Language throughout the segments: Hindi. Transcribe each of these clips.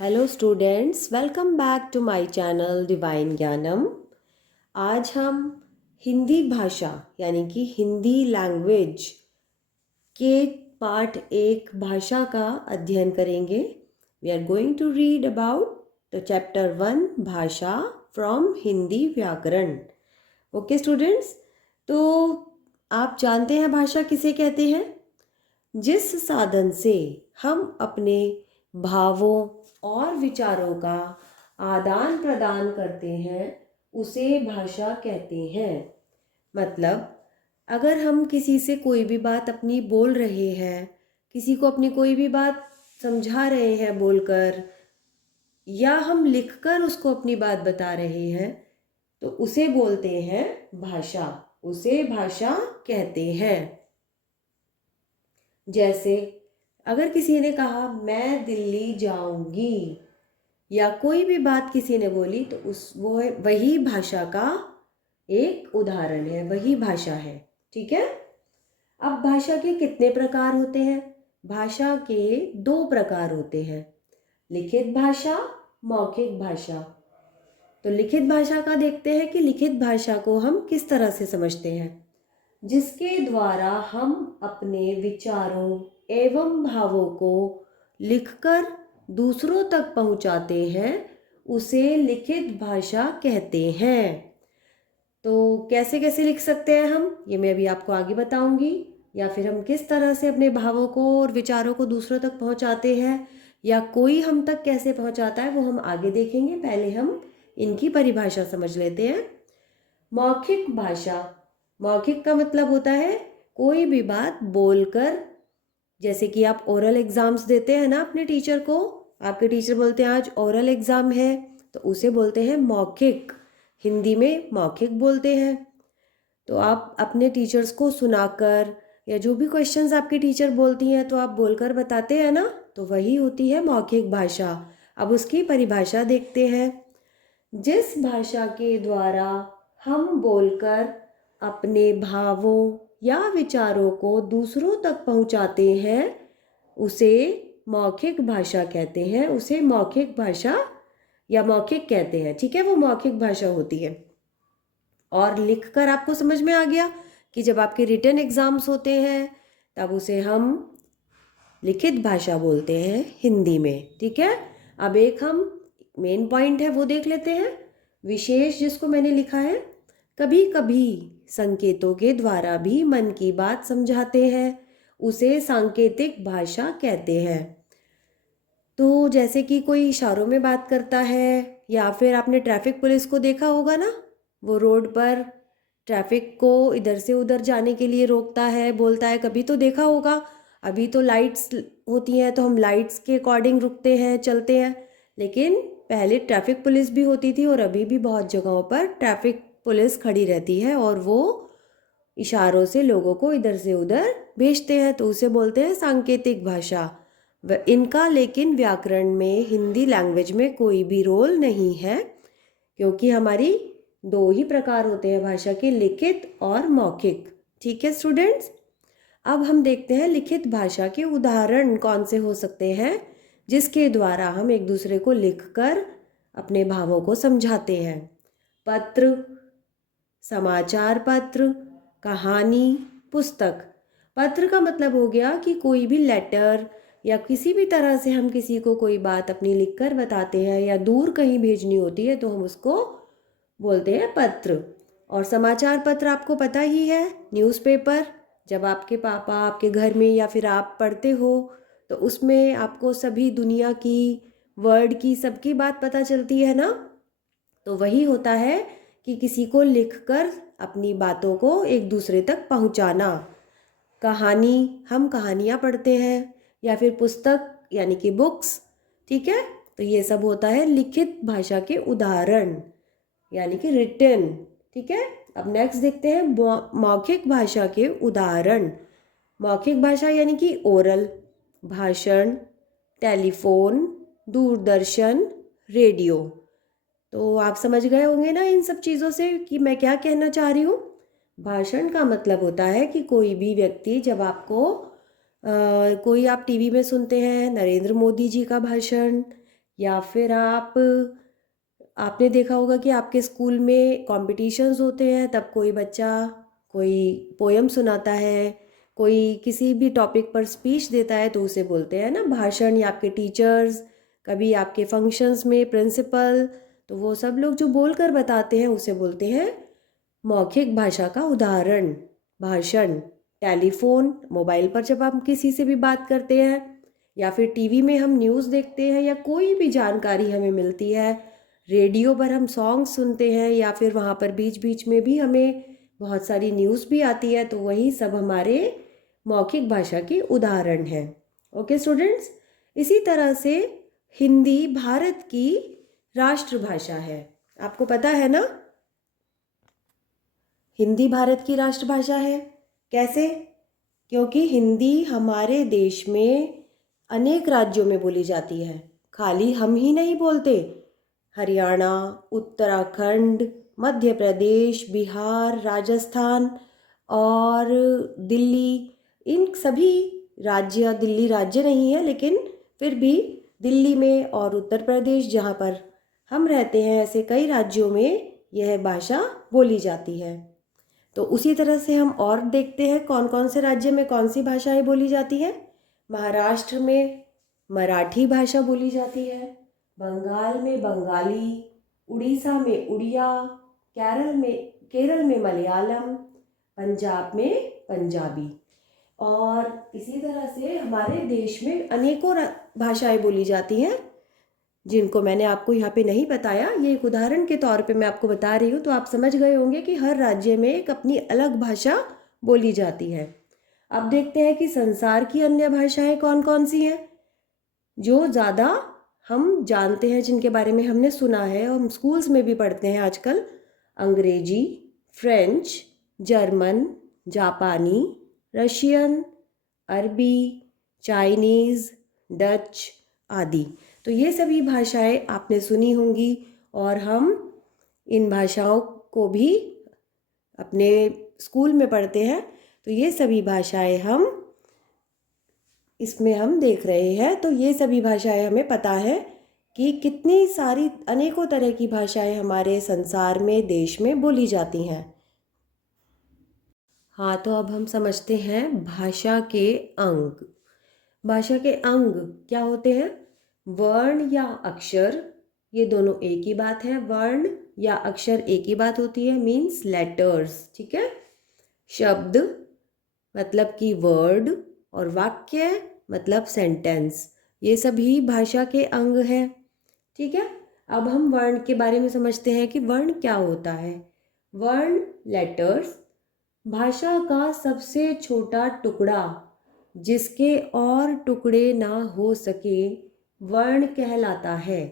Hello students, welcome back to my channel divine Gyanam. आज हम हिंदी भाषा यानी कि हिंदी लैंग्वेज के पार्ट 1 भाषा का अध्ययन करेंगे। We are going to read about the chapter 1 भाषा फ्रॉम हिंदी व्याकरण। ओके स्टूडेंट्स, तो आप जानते हैं भाषा किसे कहते हैं? जिस साधन से हम अपने भावों और विचारों का आदान प्रदान करते हैं उसे भाषा कहते हैं। मतलब अगर हम किसी से कोई भी बात अपनी बोल रहे हैं, किसी को अपनी कोई भी बात समझा रहे हैं बोलकर, या हम लिखकर उसको अपनी बात बता रहे हैं, तो उसे बोलते हैं भाषा। उसे भाषा कहते हैं। जैसे अगर किसी ने कहा मैं दिल्ली जाऊंगी, या कोई भी बात किसी ने बोली, तो वही भाषा का एक उदाहरण है, वही भाषा है। ठीक है। अब भाषा के कितने प्रकार होते हैं? भाषा के 2 प्रकार होते हैं, लिखित भाषा, मौखिक भाषा। तो लिखित भाषा का देखते हैं कि लिखित भाषा को हम किस तरह से समझते हैं। जिसके द्वारा हम अपने विचारों एवं भावों को लिखकर दूसरों तक पहुंचाते हैं, उसे लिखित भाषा कहते हैं। तो कैसे कैसे लिख सकते हैं हम, ये मैं अभी आपको आगे बताऊंगी। या फिर हम किस तरह से अपने भावों को और विचारों को दूसरों तक पहुंचाते हैं, या कोई हम तक कैसे पहुंचाता है, वो हम आगे देखेंगे। पहले हम इनकी परिभाषा समझ लेते हैं। मौखिक भाषा। मौखिक का मतलब होता है कोई भी बात बोलकर। जैसे कि आप ओरल एग्जाम्स देते हैं ना अपने टीचर को, आपके टीचर बोलते हैं आज ओरल एग्जाम है, तो उसे बोलते हैं मौखिक। हिंदी में मौखिक बोलते हैं। तो आप अपने टीचर्स को सुनाकर, या जो भी क्वेश्चंस आपकी टीचर बोलती हैं तो आप बोलकर बताते हैं ना, तो वही होती है मौखिक भाषा। अब उसकी परिभाषा देखते हैं। जिस भाषा के द्वारा हम बोलकर अपने भावों या विचारों को दूसरों तक पहुंचाते हैं, उसे मौखिक भाषा कहते हैं। उसे मौखिक भाषा या मौखिक कहते हैं। ठीक है, वो मौखिक भाषा होती है। और लिखकर आपको समझ में आ गया कि जब आपके रिटन एग्जाम्स होते हैं तब उसे हम लिखित भाषा बोलते हैं हिंदी में। ठीक है। अब एक हम मेन पॉइंट है वो देख लेते हैं। विशेष जिसको मैंने लिखा है, कभी कभी संकेतों के द्वारा भी मन की बात समझाते हैं, उसे सांकेतिक भाषा कहते हैं। तो जैसे कि कोई इशारों में बात करता है, या फिर आपने ट्रैफिक पुलिस को देखा होगा ना, वो रोड पर ट्रैफिक को इधर से उधर जाने के लिए रोकता है, बोलता है। कभी तो देखा होगा। अभी तो लाइट्स होती हैं तो हम लाइट्स के अकॉर्डिंग रुकते हैं, चलते हैं। लेकिन पहले ट्रैफिक पुलिस भी होती थी, और अभी भी बहुत जगहों पर ट्रैफिक पुलिस खड़ी रहती है, और वो इशारों से लोगों को इधर से उधर भेजते हैं, तो उसे बोलते हैं सांकेतिक भाषा। इनका लेकिन व्याकरण में, हिंदी लैंग्वेज में कोई भी रोल नहीं है, क्योंकि हमारी 2 ही प्रकार होते हैं भाषा के, लिखित और मौखिक। ठीक है स्टूडेंट्स, अब हम देखते हैं लिखित भाषा के उदाहरण कौन से हो सकते हैं जिसके द्वारा हम एक दूसरे को लिखकर अपने भावों को समझाते हैं। पत्र, समाचार पत्र, कहानी, पुस्तक। पत्र का मतलब हो गया कि कोई भी लेटर, या किसी भी तरह से हम किसी को कोई बात अपनी लिखकर बताते हैं, या दूर कहीं भेजनी होती है तो हम उसको बोलते हैं पत्र। और समाचार पत्र आपको पता ही है, न्यूज़पेपर। जब आपके पापा आपके घर में या फिर आप पढ़ते हो, तो उसमें आपको सभी दुनिया की, वर्ल्ड की, सबकी बात पता चलती है ना। तो वही होता है कि किसी को लिखकर अपनी बातों को एक दूसरे तक पहुंचाना। कहानी, हम कहानियाँ पढ़ते हैं, या फिर पुस्तक यानी कि बुक्स। ठीक है, तो ये सब होता है लिखित भाषा के उदाहरण यानी कि रिटन। ठीक है। अब नेक्स्ट देखते हैं मौखिक भाषा के उदाहरण। मौखिक भाषा यानी कि ओरल, भाषण, टेलीफोन, दूरदर्शन, रेडियो। तो आप समझ गए होंगे ना इन सब चीज़ों से कि मैं क्या कहना चाह रही हूँ। भाषण का मतलब होता है कि कोई भी व्यक्ति, जब आपको कोई आप टीवी में सुनते हैं नरेंद्र मोदी जी का भाषण, या फिर आपने देखा होगा कि आपके स्कूल में कॉम्पिटिशन्स होते हैं, तब कोई बच्चा कोई पोयम सुनाता है, कोई किसी भी टॉपिक पर स्पीच देता है, तो उसे बोलते हैं ना भाषण। या आपके टीचर्स, कभी आपके फंक्शंस में प्रिंसिपल, तो वो सब लोग जो बोलकर बताते हैं उसे बोलते हैं मौखिक भाषा का उदाहरण, भाषण। टेलीफोन, मोबाइल पर जब हम किसी से भी बात करते हैं, या फिर टीवी में हम न्यूज़ देखते हैं, या कोई भी जानकारी हमें मिलती है, रेडियो पर हम सॉन्ग सुनते हैं, या फिर वहाँ पर बीच बीच में भी हमें बहुत सारी न्यूज़ भी आती है, तो वही सब हमारे मौखिक भाषा के उदाहरण हैं। ओके स्टूडेंट्स, इसी तरह से हिंदी भारत की राष्ट्रभाषा है। आपको पता है ना, हिंदी भारत की राष्ट्रभाषा है। कैसे? क्योंकि हिंदी हमारे देश में अनेक राज्यों में बोली जाती है, खाली हम ही नहीं बोलते। हरियाणा, उत्तराखंड, मध्य प्रदेश, बिहार, राजस्थान और दिल्ली, इन सभी राज्य, दिल्ली राज्य नहीं है लेकिन फिर भी दिल्ली में और उत्तर प्रदेश जहाँ पर हम रहते हैं, ऐसे कई राज्यों में यह भाषा बोली जाती है। तो उसी तरह से हम और देखते हैं कौन कौन से राज्य में कौन सी भाषाएं बोली जाती हैं। महाराष्ट्र में मराठी भाषा बोली जाती है, बंगाल में बंगाली, उड़ीसा में उड़िया, केरल में मलयालम, पंजाब में पंजाबी। और इसी तरह से हमारे देश में अनेकों भाषाएं बोली जाती हैं, जिनको मैंने आपको यहाँ पे नहीं बताया। ये एक उदाहरण के तौर पे मैं आपको बता रही हूँ, तो आप समझ गए होंगे कि हर राज्य में एक अपनी अलग भाषा बोली जाती है। अब देखते हैं कि संसार की अन्य भाषाएं कौन कौन सी हैं जो ज़्यादा हम जानते हैं, जिनके बारे में हमने सुना है और हम स्कूल्स में भी पढ़ते हैं आजकल। अंग्रेजी, फ्रेंच, जर्मन, जापानी, रशियन, अरबी, चाइनीज़, डच आदि। तो ये सभी भाषाएं आपने सुनी होंगी, और हम इन भाषाओं को भी अपने स्कूल में पढ़ते हैं। तो ये सभी भाषाएं इसमें हम देख रहे हैं। तो ये सभी भाषाएं हमें पता है कि कितनी सारी अनेकों तरह की भाषाएं हमारे संसार में, देश में बोली जाती हैं। हाँ, तो अब हम समझते हैं भाषा के अंग। भाषा के अंग क्या होते हैं? वर्ण या अक्षर, ये दोनों एक ही बात है। वर्ण या अक्षर एक ही बात होती है, मीन्स लेटर्स, ठीक है। शब्द मतलब कि वर्ड, और वाक्य मतलब सेंटेंस, ये सभी भाषा के अंग हैं, ठीक है। अब हम वर्ण के बारे में समझते हैं कि वर्ण क्या होता है। वर्ण, लेटर्स, भाषा का सबसे छोटा टुकड़ा जिसके और टुकड़े ना हो सके, वर्ण कहलाता है,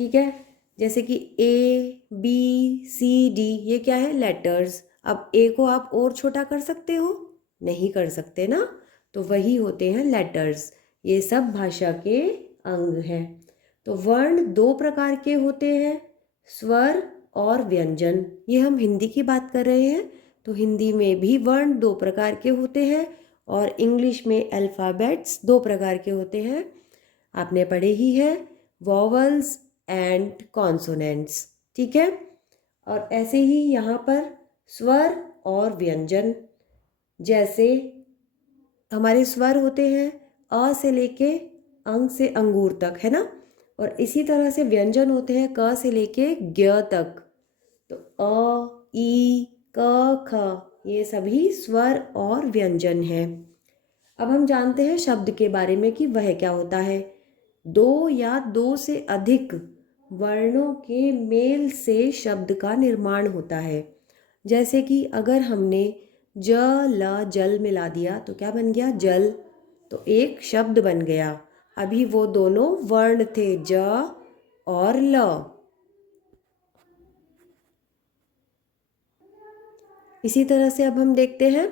ठीक है। जैसे कि ए, बी, सी, डी, ये क्या है? लेटर्स। अब ए को आप और छोटा कर सकते हो? नहीं कर सकते ना, तो वही होते हैं लेटर्स। ये सब भाषा के अंग हैं। तो वर्ण दो प्रकार के होते हैं, स्वर और व्यंजन। ये हम हिंदी की बात कर रहे हैं, तो हिंदी में भी वर्ण दो प्रकार के होते हैं, और इंग्लिश में अल्फ़ाबेट्स दो प्रकार के होते हैं। आपने पढ़े ही है, वॉवल्स एंड कॉन्सोनेंट्स, ठीक है। और ऐसे ही यहाँ पर स्वर और व्यंजन, जैसे हमारे स्वर होते हैं अ से लेके अंग से अंगूर तक, है ना। और इसी तरह से व्यंजन होते हैं क से लेके ज्ञ तक। तो अ, ई, क, ख, ये सभी स्वर और व्यंजन हैं। अब हम जानते हैं शब्द के बारे में कि वह क्या होता है। दो या दो से अधिक वर्णों के मेल से शब्द का निर्माण होता है। जैसे कि अगर हमने ज, ल, जल मिला दिया तो क्या बन गया? जल। तो एक शब्द बन गया। अभी वो दोनों वर्ण थे, ज और ल। इसी तरह से अब हम देखते हैं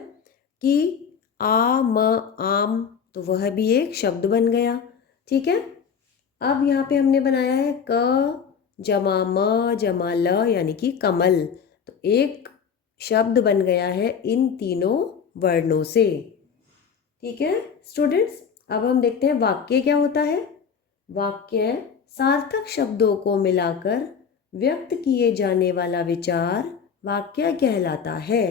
कि आ, म, आम, तो वह भी एक शब्द बन गया, ठीक है। अब यहाँ पे हमने बनाया है क जमा म जमा ल, यानी कि कमल। तो एक शब्द बन गया है इन तीनों वर्णों से, ठीक है स्टूडेंट्स। अब हम देखते हैं वाक्य क्या होता है। वाक्य सार्थक शब्दों को मिलाकर व्यक्त किए जाने वाला विचार वाक्य कहलाता है।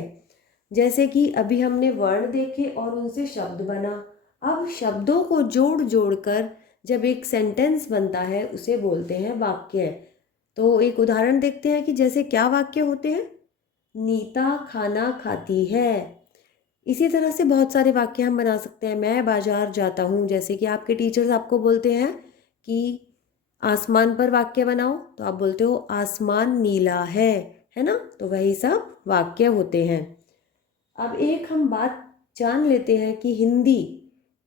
जैसे कि अभी हमने वर्ण देखे और उनसे शब्द बना। अब शब्दों को जोड़ जोड़ कर जब एक सेंटेंस बनता है उसे बोलते हैं वाक्य। तो एक उदाहरण देखते हैं कि जैसे क्या वाक्य होते हैं। नीता खाना खाती है। इसी तरह से बहुत सारे वाक्य हम बना सकते हैं। मैं बाजार जाता हूँ, जैसे कि आपके टीचर्स आपको बोलते हैं कि आसमान पर वाक्य बनाओ, तो आप बोलते हो आसमान नीला है ना। तो वही सब वाक्य होते हैं। अब एक हम बात जान लेते हैं कि हिंदी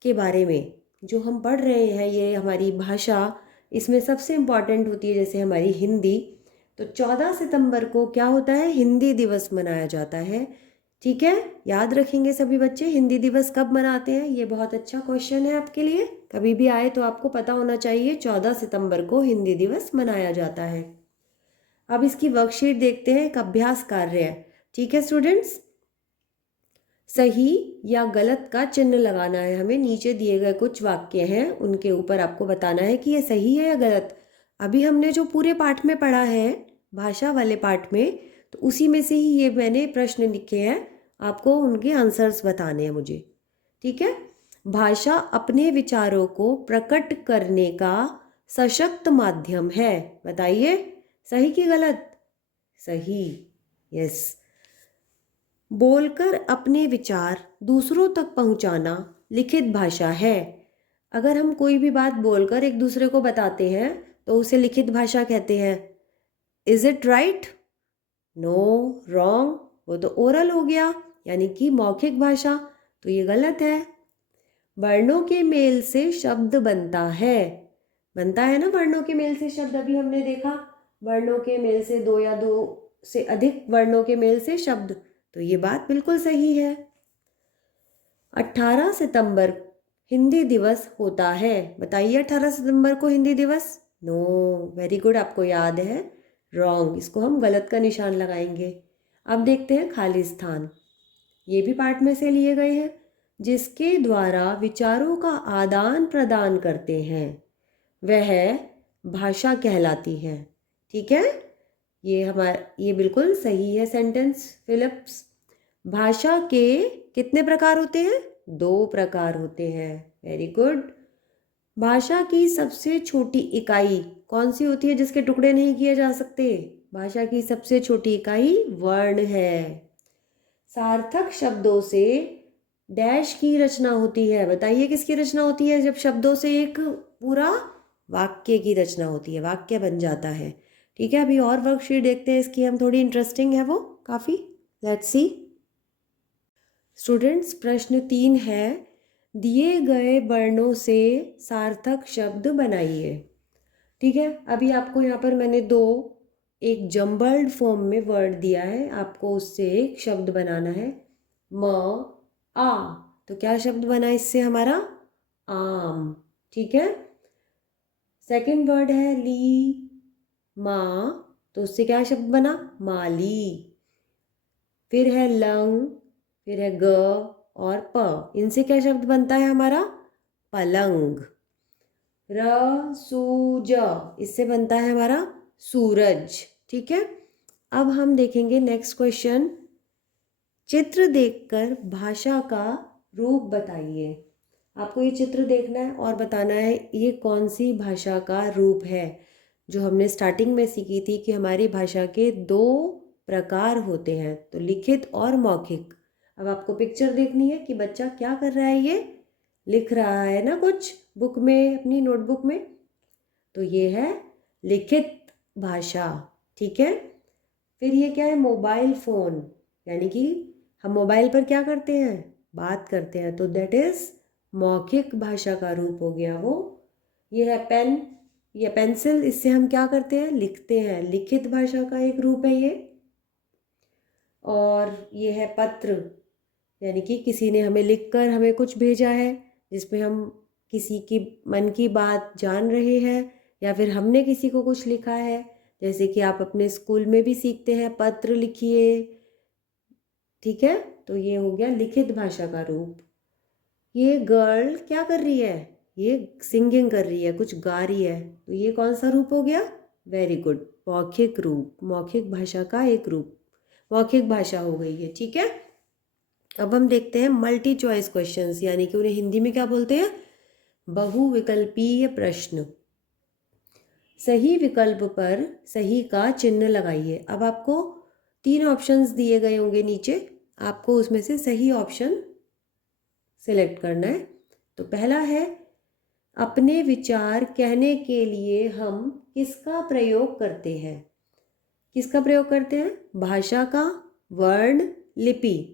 के बारे में जो हम पढ़ रहे हैं, ये हमारी भाषा, इसमें सबसे इम्पॉर्टेंट होती है जैसे हमारी हिंदी। तो 14 सितंबर को क्या होता है, हिंदी दिवस मनाया जाता है। ठीक है, याद रखेंगे सभी बच्चे हिंदी दिवस कब मनाते हैं। ये बहुत अच्छा क्वेश्चन है आपके लिए, कभी भी आए तो आपको पता होना चाहिए 14 सितंबर को हिंदी दिवस मनाया जाता है। अब इसकी वर्कशीट देखते हैं, एक अभ्यास कार्य है। ठीक है स्टूडेंट्स, सही या गलत का चिन्ह लगाना है हमें। नीचे दिए गए कुछ वाक्य हैं, उनके ऊपर आपको बताना है कि ये सही है या गलत। अभी हमने जो पूरे पाठ में पढ़ा है, भाषा वाले पाठ में, तो उसी में से ही ये मैंने प्रश्न लिखे हैं, आपको उनके आंसर्स बताने हैं मुझे। ठीक है, भाषा अपने विचारों को प्रकट करने का सशक्त माध्यम है। बताइए सही कि गलत। सही, यस। बोलकर अपने विचार दूसरों तक पहुंचाना लिखित भाषा है। अगर हम कोई भी बात बोलकर एक दूसरे को बताते हैं तो उसे लिखित भाषा कहते हैं। Is it right? No, wrong, वो तो ओरल हो गया, यानी कि मौखिक भाषा, तो ये गलत है। वर्णों के मेल से शब्द बनता है ना, वर्णों के मेल से शब्द। अभी हमने देखा वर्णों के मेल से, दो या दो से अधिक वर्णों के मेल से शब्द, तो ये बात बिल्कुल सही है। 18 सितंबर हिंदी दिवस होता है। बताइए 18 सितंबर को हिंदी दिवस। नो, वेरी गुड, आपको याद है। रॉन्ग, इसको हम गलत का निशान लगाएंगे। अब देखते हैं खाली स्थान। ये भी पाठ में से लिए गए हैं। जिसके द्वारा विचारों का आदान प्रदान करते हैं वह भाषा कहलाती है। ठीक है, ये बिल्कुल सही है सेंटेंस फिलिप्स। भाषा के कितने प्रकार होते हैं? 2 प्रकार होते हैं। Very good. भाषा की सबसे छोटी इकाई कौन सी होती है जिसके टुकड़े नहीं किए जा सकते? भाषा की सबसे छोटी इकाई वर्ण है। सार्थक शब्दों से डैश की रचना होती है। बताइए किसकी रचना होती है जब शब्दों से एक पूरा वाक्य की रचना होती है, वाक्य बन जाता है। ठीक है, अभी और वर्कशीट देखते हैं इसकी हम, थोड़ी इंटरेस्टिंग है वो काफ़ी। लेट्स सी स्टूडेंट्स, प्रश्न 3 है, दिए गए वर्णों से सार्थक शब्द बनाइए। ठीक है, अभी आपको यहाँ पर मैंने एक जम्बल्ड फॉर्म में वर्ड दिया है, आपको उससे एक शब्द बनाना है। म आ, तो क्या शब्द बना इससे हमारा? आम। ठीक है, सेकंड वर्ड है ली माँ, तो उससे क्या शब्द बना? माली। फिर है लंग, फिर है ग और प, इनसे क्या शब्द बनता है हमारा? पलंग। र सू ज, इससे बनता है हमारा सूरज। ठीक है, अब हम देखेंगे नेक्स्ट क्वेश्चन। चित्र देखकर भाषा का रूप बताइए। आपको ये चित्र देखना है और बताना है ये कौन सी भाषा का रूप है। जो हमने स्टार्टिंग में सीखी थी कि हमारी भाषा के 2 प्रकार होते हैं, तो लिखित और मौखिक। अब आपको पिक्चर देखनी है कि बच्चा क्या कर रहा है, ये लिख रहा है ना कुछ बुक में, अपनी नोटबुक में, तो ये है लिखित भाषा। ठीक है, फिर ये क्या है? मोबाइल फ़ोन, यानी कि हम मोबाइल पर क्या करते हैं? बात करते हैं, तो दैट इज़ मौखिक भाषा का रूप हो गया वो। ये है पेन या पेंसिल, इससे हम क्या करते हैं? लिखते हैं, लिखित भाषा का एक रूप है ये। और ये है पत्र, यानी कि किसी ने हमें लिखकर हमें कुछ भेजा है जिसमें हम किसी की मन की बात जान रहे हैं, या फिर हमने किसी को कुछ लिखा है, जैसे कि आप अपने स्कूल में भी सीखते हैं पत्र लिखिए। ठीक है, तो ये हो गया लिखित भाषा का रूप। ये गर्ल क्या कर रही है? ये सिंगिंग कर रही है, कुछ गा रही है, तो ये कौन सा रूप हो गया? वेरी गुड, मौखिक रूप, मौखिक भाषा का एक रूप, मौखिक भाषा हो गई है। ठीक है, अब हम देखते हैं मल्टी चॉइस क्वेश्चंस, यानी कि उन्हें हिंदी में क्या बोलते हैं? बहुविकल्पीय प्रश्न। सही विकल्प पर सही का चिन्ह लगाइए। अब आपको 3 ऑप्शंस दिए गए होंगे नीचे, आपको उसमें से सही ऑप्शन सिलेक्ट करना है। तो पहला है, अपने विचार कहने के लिए हम किसका प्रयोग करते हैं? किसका प्रयोग करते हैं? भाषा का, वर्ण, लिपि।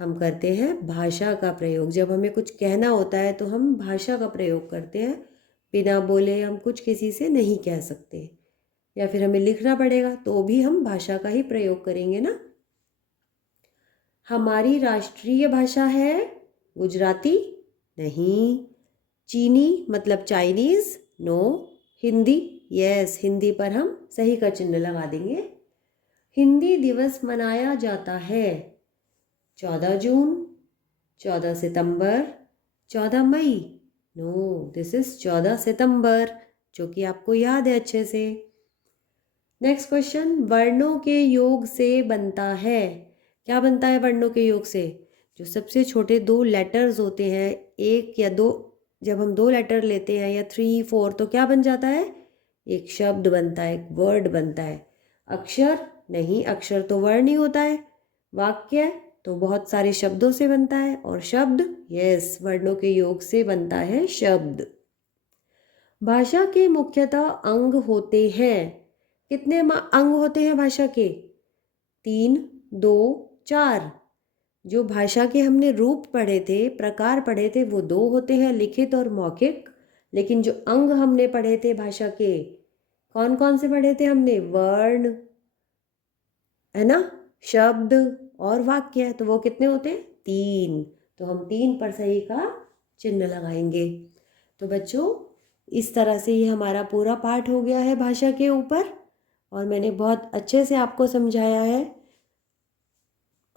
हम करते हैं भाषा का प्रयोग। जब हमें कुछ कहना होता है तो हम भाषा का प्रयोग करते हैं। बिना बोले हम कुछ किसी से नहीं कह सकते, या फिर हमें लिखना पड़ेगा तो भी हम भाषा का ही प्रयोग करेंगे ना। हमारी राष्ट्रीय भाषा है गुजराती? नहीं। चीनी मतलब Chinese? No. Hindi? Yes, Hindi पर हम सही का चिन्ह लगा देंगे। हिंदी दिवस मनाया जाता है 14 जून, 14 सितंबर, 14 मई? नो, दिस इज 14 सितंबर, जो कि आपको याद है अच्छे से। नेक्स्ट क्वेश्चन, वर्णों के योग से बनता है। क्या बनता है वर्णों के योग से? जो सबसे छोटे 2 लेटर्स होते हैं, 1 या 2, जब हम 2 लेटर लेते हैं या 3, 4, तो क्या बन जाता है? एक शब्द बनता है, एक वर्ड बनता है। अक्षर? नहीं, अक्षर तो वर्ण ही होता है। वाक्य तो बहुत सारे शब्दों से बनता है, और शब्द, यस, वर्णों के योग से बनता है शब्द। भाषा के मुख्यतः अंग होते हैं। कितने अंग होते हैं भाषा के? 3, 2, 4। जो भाषा के हमने रूप पढ़े थे, प्रकार पढ़े थे, वो 2 होते हैं, लिखित और मौखिक। लेकिन जो अंग हमने पढ़े थे भाषा के, कौन कौन से पढ़े थे हमने? वर्ण, है ना, शब्द और वाक्य। तो वो कितने होते हैं? 3। तो हम 3 पर सही का चिन्ह लगाएंगे। तो बच्चों, इस तरह से ये हमारा पूरा पाठ हो गया है भाषा के ऊपर, और मैंने बहुत अच्छे से आपको समझाया है।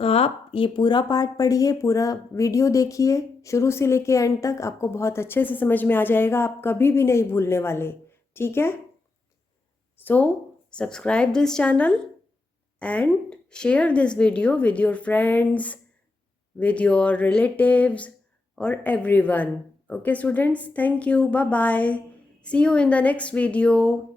आप ये पूरा पाठ पढ़िए, पूरा वीडियो देखिए शुरू से लेके एंड तक, आपको बहुत अच्छे से समझ में आ जाएगा, आप कभी भी नहीं भूलने वाले। ठीक है, so subscribe this channel and share this video with your friends, with your relatives, or everyone. Okay students, thank you, bye bye, see you in the next video.